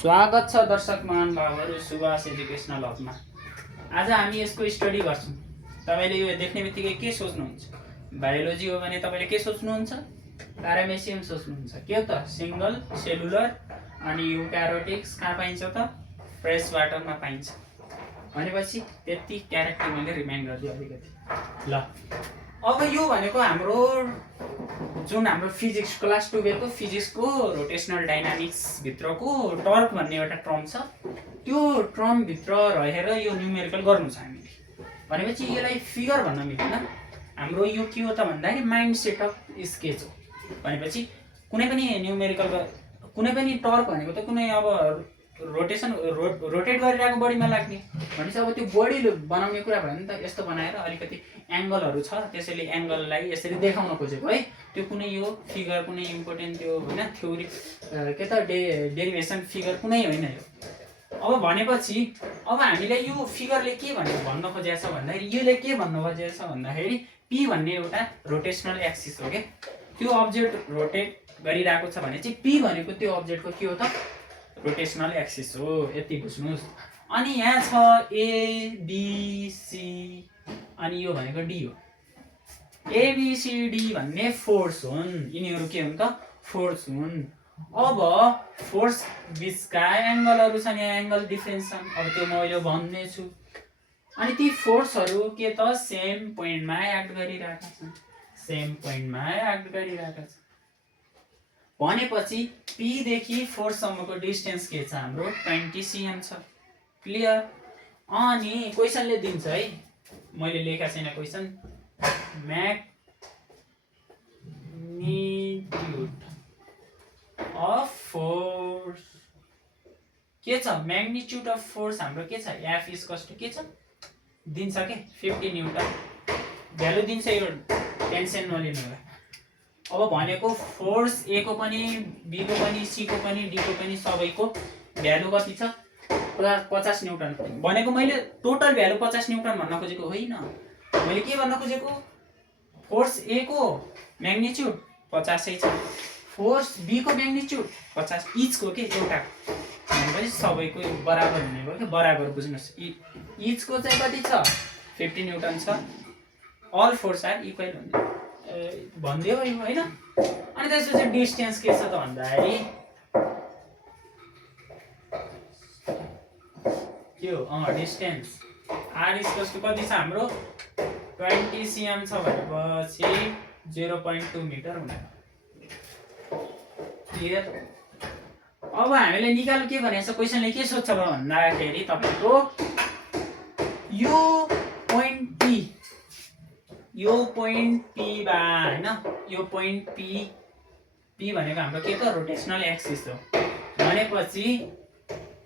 स्वागत छ दर्शक महानुभावहरू सुभाष एजुकेसनल हबमा। आज हामी यसको स्टडी गर्छौँ। तपाईँले यो देख्ने बित्तिकै के सोच्नुहुन्छ? बायोलोजी हो भने तपाईँले के सोच्नुहुन्छ? प्यारामेसियम सोच्नुहुन्छ। के हो त? सिंगल सेलुलर अनि युक्यारियोटिक्स कहाँ पाइन्छ त? फ्रेस वाटरमा पाइन्छ। भनेपछि त्यति क्यारेक्टर मैले रिमाइन्ड गरिदिएँ अलिकति। ल अब यो भनेको हाम्रो जुन हाम्रो फिजिक्स क्लास 12 को फिजिक्सको रोटेशनल डाइनामिक्स भित्रको टर्क भन्ने एउटा टर्म छ। त्यो टर्म भित्र रहेर यो न्युमेरिकल गर्नु छ हामीले। भनेपछि यसलाई फिगर भन्न मिल्दैन। हाम्रो यो के हो त भन्दाखेरि माइन्ड सेट अफ स्केच हो। भनेपछि कुनै पनि न्युमेरिकल कुनै पनि टर्क भनेको त कुनै अब रोटेट गरिरहेको बडीमा लाग्ने भनेपछि अब त्यो बडी बनाउने कुरा भयो नि त। यस्तो बनाएर अलिकति एङ्गलहरू छ, त्यसैले एङ्गललाई यसरी देखाउन खोजेको है। त्यो कुनै यो फिगर कुनै इम्पोर्टेन्ट त्यो होइन थ्योरी के त डेरिभेसन फिगर कुनै होइन यो। अब भनेपछि अब हामीलाई यो फिगरले के भन्न खोजेको छ भन्दाखेरि योले के भन्न खोजेको छ भन्दाखेरि पी भन्ने एउटा रोटेसनल एक्सिस हो क्या। त्यो अब्जेक्ट रोटेट गरिरहेको छ भने चाहिँ पी भनेको त्यो अब्जेक्टको के हो त? रोटेशनल एक्सिस हो। यति बुझ्नुहोस्। अनि यहाँ छ एबिसी अनि यो भनेको डी हो। एबिसिडी भन्ने फोर्स हुन्। यिनीहरू के हुन् त? फोर्स हुन्। अब फोर्स बिचका एङ्गलहरू छन्, यहाँ एङ्गल डिफरेन्स छन्। अब त्यो मैले भन्ने छु। अनि ती फोर्सहरू के त? सेम पोइन्टमा एक्ट गरिरहेका छन्। सेम पोइन्टमा एक्ट गरिरहेका छन् भनेपछि पी देखि फोर्ससम्मको डिस्टेन्स के छ? हाम्रो 20 cm छ। क्लियर? अनि क्वेसनले दिन्छ है, मैले लेखेको छैन क्वेसन। म्याग्निट्युड अफ फोर्स के छ? म्याग्निट्युड अफ फोर्स हाम्रो के छ? एफ इक्वल्स टु के छ दिन्छ के 50 न्युटन भ्यालु दिन्छ। यो टेन्सन नलिनु होला। अब भनेको फोर्स ए को पनि बी को पनि सी को पनि डी को पनि सबैको भ्यालु कति छ? 50 न्युटन भनेको मैले टोटल भ्यालु 50 न्युटन भन्न खोजेको होइन। मैले के भन्न खोजेको? फोर्स ए को म्याग्निट्युड 50 छ, फोर्स बी को म्याग्निट्युड 50 इचको के एउटा भनेपछि सबैको बराबर हुने भयो के। बराबर बुझ्नुहोस्। इचको चाहिँ कति छ? 50 न्युटन छ। अल फोर्स आर इक्वल हुन्छ भनिदियो होइन। अनि त्यसपछि डिस्टेन्स के छ त भन्दाखेरि के हो? डिस्टेन्स आर इक्वल्स टु कति छ हाम्रो? 20 cm छ भनेपछि 0.2 मिटर हुने। क्लियर? अब हामीले निकाल्नु के भनेको छ? क्वेसनले के सोध्छ भन्दाखेरि तपाईँको यो पोइन्ट पी, यो पोइन्ट पी बा होइन, यो पोइन्ट पी भनेको हाम्रो के त? रोटेशनल एक्सिस हो। भनेपछि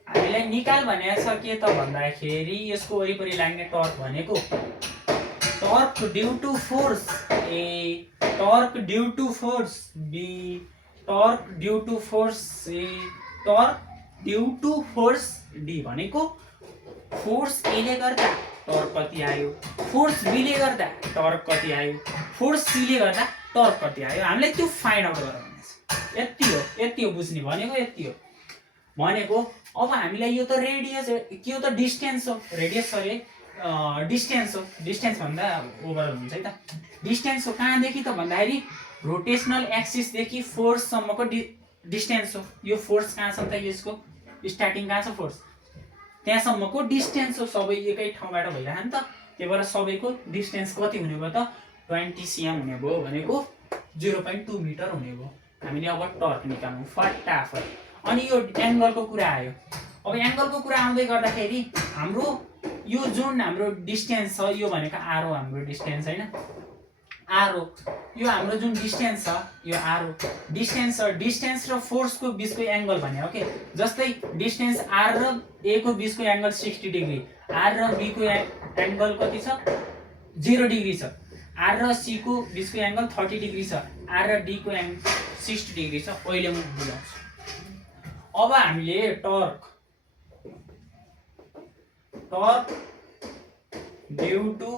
हामीलाई निकाल भनेको छ के त भन्दाखेरि यसको वरिपरि लाग्ने टर्क भनेको torque due to force A, torque due to force B, torque due to force A, torque due to force D भनेको फोर्स ए ले गर्दा टर्क कति आयो, फोर्स बी ले गर्दा टर्क कति आयो, फोर्स सी ले गर्दा टर्क कति आयो। हामीले त्यो फाइन्ड आउट गरेर भनेको छ। यति हो, यति हो बुझ्ने भनेको। यति हो भनेको अब हामीलाई यो त रेडियस के हो त? डिस्टेन्स हो। रेडियस सरी डिस्टेन्स हो। डिस्टेन्स भन्दा ओभरअल हुन्छ है त। डिस्टेन्स हो कहाँदेखि त भन्दाखेरि रोटेशनल एक्सिसदेखि फोर्ससम्मको डिस्टेन्स हो। यो फोर्स कहाँ छ त? यसको स्टार्टिङ कहाँ छ? फोर्स त्यहाँसम्मको डिस्टेन्स हो। सबै एकै ठाउँबाट भइरह नि त। त्यही भएर सबैको डिस्टेन्स कति हुने भयो त? 20 cm हुने भयो भनेको 0.2 मिटर हुने भयो। हामीले अब टर्क निकाल्नु फटाफट। अनि यो एङ्गलको कुरा आयो। अब एङ्गलको कुरा आउँदै गर्दाखेरि हाम्रो यो जुन हाम्रो डिस्टेन्स छ यो भनेको आर हो। हाम्रो डिस्टेन्स होइन आर हो। यो हाम्रो जुन डिस्टेन्स छ यो आर हो। डिस्टेन्स र डिस्टेन्स र फोर्सको बिचको एङ्गल भने हो के। जस्तै डिस्टेन्स आर र ए को बिचको एङ्गल 60 डिग्री, आर र बी को एङ्गल कति छ? 0 डिग्री छ। आर र सी को बिचको एङ्गल 30 डिग्री छ, आर र डी को एङ्गल 60 डिग्री छ। अहिले म बुझाउँछु। अब हामीले टर्क ड्यू टु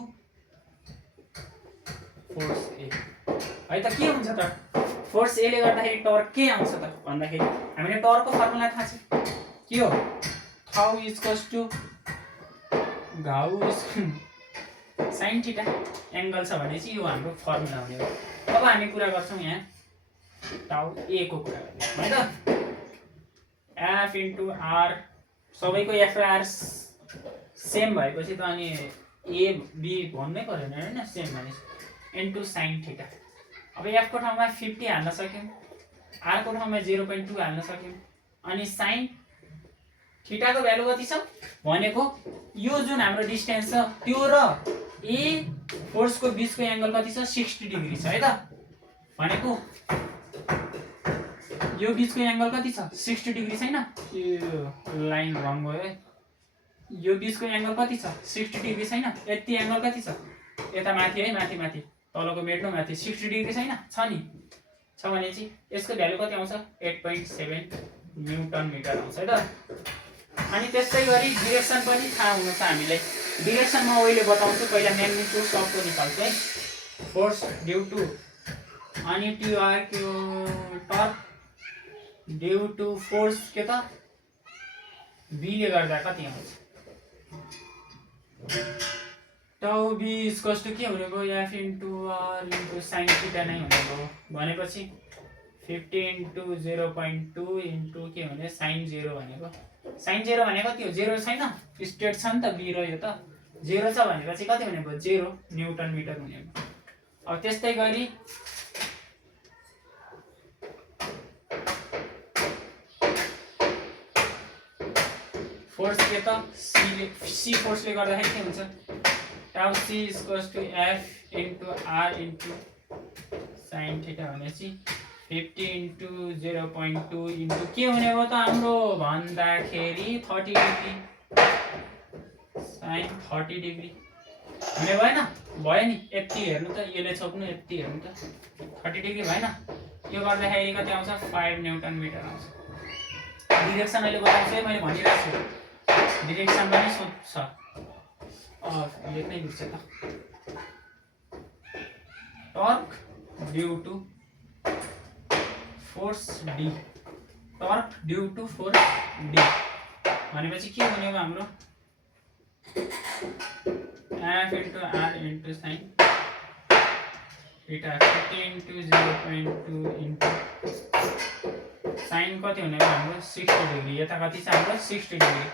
फोर्स ए है त के हुन्छ त? फोर्स ए ले गर्दाखेरि टर्क के आउँछ त भन्दाखेरि हामीले टर्कको फर्मुला थाहा छ। के हो थाउ इक्वल्स टु घाउ साइन थीटा एंगल छ भनेपछि यो हाम्रो फर्मुला हुने हो। अब हामी कुरा गर्छौं यहाँ टाउ ए को कुरा गर्ने है त। एफ इन्टु आर सबैको एफ र आर सेम भएपछि त अनि ए बी भन्नै परेन हैन, सेम भनेपछि इन्टु साइन थीटा। अब एफ को ठाउँमा 50 हाल्न सक्यौं, आर को ठाउँमा 0.2 हाल्न सक्यौं, अनि साइन थीटा को भ्यालु कति छ भनेको यो जुन हाम्रो डिस्टेन्स छ त्यो र ए फोर्स को बीचको एंगल कति छ 60 डिग्री छ है त। भनेको यो बीचको एंगल कति छ 60 डिग्री छैन, यो लाइन रङ भयो है। यो बीचको एंगल कति छ 60 डिग्री छैन, यति एंगल कति छ यता माथि है, माथि माथि तलको मेट्नु माथि 60 डिग्री छैन, छ नि, छ भनेपछि यसको भ्यालु कति आउँछ 8.7 न्युटन मिटर आउँछ है त। अनि त्यस्तै गरी डिरेक्सन पनि थाहा हुनु छ हामीलाई। डिरेक्सन म अहिले बताउँछु, पहिला म्याग्निट्युड सबको निकाल्छु है। फोर्स ड्यू टु अनि त्यो टर्क ड्यू टु फोर्स के त बी ले गर्दा कति आउँछ टाउ बी इक्वल्स टु के हुने भयो F into R into sine theta नै हुने भयो भनेपछि 50 इन्टु 0.2 इन्टु के हुने साइन 0 भनेको, साइन 0 भनेको कति हो 0 छैन, स्ट्रेट छ नि त बी र यो त 0 छ भनेपछि कति हुने भयो 0 न्युटन मिटर हुने भयो। अब त्यस्तै गरी फोर्स के त सी फोर्सले गर्दाखेरि के हुन्छ tau C equals to F into R into sine theta भनेपछि 50 इन्टु 0.2 इन्टु के हुने भयो त हाम्रो भन्दाखेरि 30 डिग्री साइन 30 डिग्री हुने भएन, भयो नि। यति हेर्नु त, यसले छोप्नु, यति हेर्नु त 30 डिग्री भएन। यो गर्दाखेरि कति आउँछ 5 न्युटन मिटर आउँछ। डिरेक्सन अहिले बताउँछु है, मैले भनिरहेको छु डिरेक्सन पनि सोध्छ। लेख्नै बिर्छ त। Torque due to force D, torque due to force D भनेपछि के हुने हो हाम्रो F into R into sine theta 50 into 0.2 into sine कति हुने भयो हाम्रो 60 डिग्री। यता कति छ हाम्रो 60 डिग्री,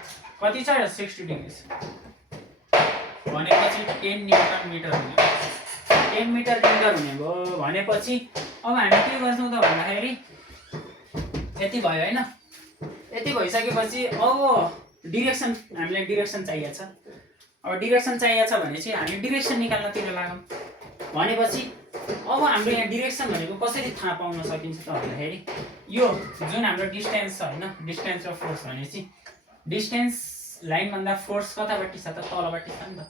कति छ 60 डिग्री भनेपछि 10 न्युटन मिटर हुने भयो। 10 मिटर हुने भयो भनेपछि अब हामी के गर्छौं त भन्दाखेरि यति भयो हैन। यति भइसकेपछि अब डिरेक्सन, हामीलाई डिरेक्सन चाहिएको छ। अब डिरेक्सन चाहिएको छ भनेपछि हामी डिरेक्सन निकाल्नतिर लागौं भनेपछि अब हाम्रो यहाँ डिरेक्सन भनेको कसरी थाहा पाउन सकिन्छ त भन्दाखेरि यो जुन हाम्रो डिस्टेन्स छ हैन, डिस्टेन्स र फोर्स भनेपछि डिस्टेन्स लाइन भन्दा फोर्स कतापट्टि छ त तलपट्टि छ नि त।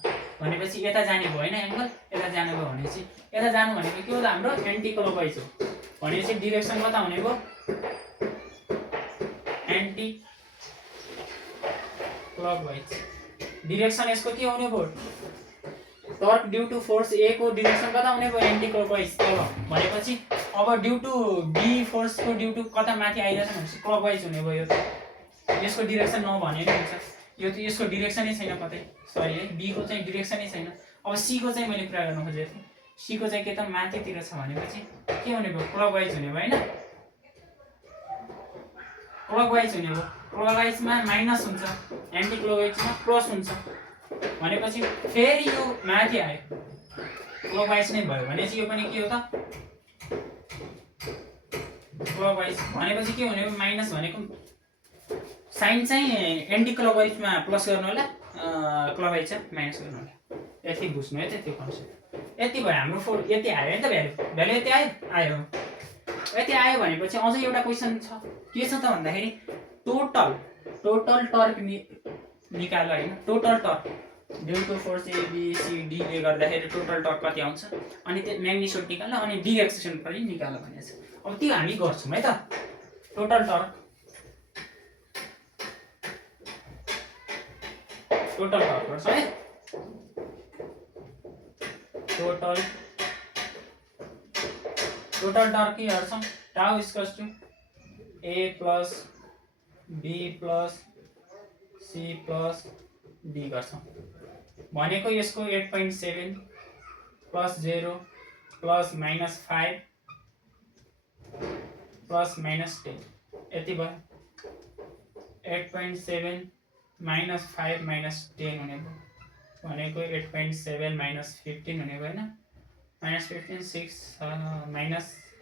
भनेपछि यता जाने भयो हैन एंगल, यता जाने भयो भनेपछि यता जानु भनेको के हो त हाम्रो एन्टी क्लकवाइज हो भनेपछि डिरेक्सन कता हुने भयो एन्टी क्लकवाइज। डिरेक्सन यसको के हुने भयो टर्क ड्यू टु फोर्स ए को डिरेक्सन कता हुने भयो एन्टी क्लकवाइज तल भनेपछि अब ड्यू टु बी फोर्स को ड्यू टु कता माथि आइरहेछ भनेपछि क्लकवाइज हुने भयो। यसको डिरेक्सन नभने नि हुन्छ, यो त यसको डिरेक्सनै छैन कतै, सरी है बी को चाहिँ डिरेक्सनै छैन। अब सी को चाहिँ मैले कुरा गर्न खोजेको थिएँ, सी को चाहिँ के त माथितिर छ भनेपछि के हुने भयो क्लकवाइज हुने भयो हैन, क्लकवाइज हुने भयो। क्लकवाइजमा माइनस हुन्छ, एन्टी क्लकवाइजमा प्लस हुन्छ भनेपछि फेरि यो माथि आयो क्लकवाइज नै भयो भनेपछि यो पनि के हो त क्लकवाइज भनेपछि के हुने भयो माइनस भनेको साइन चाहिँ एन्टी क्लकवाइजमा प्लस गर्नु होला, क्लकवाइज चाहिँ माइनस गर्नु होला। यति बुझ्नु है त त्यो कन्सेप्ट। यति भयो हाम्रो फोर, यति आयो नि त भ्यालु, भ्यालु यति आयो यति आयो भनेपछि अझै एउटा क्वेसन छ के छ त भन्दाखेरि टोटल टर्क निकाल हैन, total torque due to force A B C D ले गर्दाखेरि टोटल टर्क कति आउँछ अनि त्यो म्याग्निट्युड निकाल्न अनि डिरेक्सन पनि निकाल्न भनेको छ। अब त्यो हामी गर्छौं है त। टोटल टर्क गर्छ है, टोटल टर्क के गर्छौं tau equals to a plus b plus C plus D गर्छौँ भनेको यसको 8.7 प्लस 0 प्लस -5 प्लस -10 यति भयो 8.7 -5 -10 हुने भयो भनेको 8.7 -15 हुने भयो हैन -15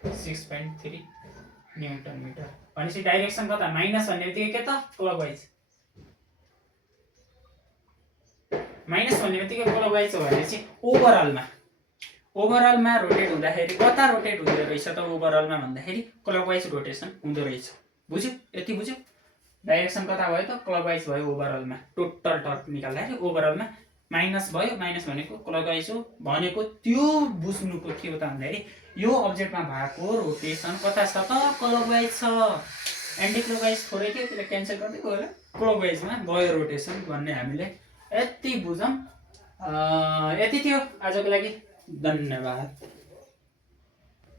-6.3 न्युटन मिटर भनेपछि डाइरेक्सन कता माइनस भन्ने बित्तिकै के त क्लकवाइज माइनस भन्ने बित्तिकै क्लकवाइज हो भनेपछि ओभरअलमा रोटेट हुँदाखेरि कता रोटेट हुँदो रहेछ त ओभरअलमा भन्दाखेरि क्लकवाइज रोटेसन हुँदो रहेछ बुझ्यो यति बुझ्यो डाइरेक्सन कता भयो त क्लकवाइज भयो ओभरअलमा टोटल टर्क निकाल्दाखेरि ओभरअलमा माइनस भयो माइनस भनेको क्लकवाइज हो भनेको त्यो बुझ्नुको के हो त भन्दाखेरि यो अब्जेक्टमा भएको रोटेसन कता छ त क्लकवाइज छ एन्टी क्लकवाइज थोरै के त्यसले क्यान्सल गर्दै गयो क्लकवाइजमा गयो रोटेसन भन्ने हामीले यति बुझौँ यति थियो आजको लागि धन्यवाद।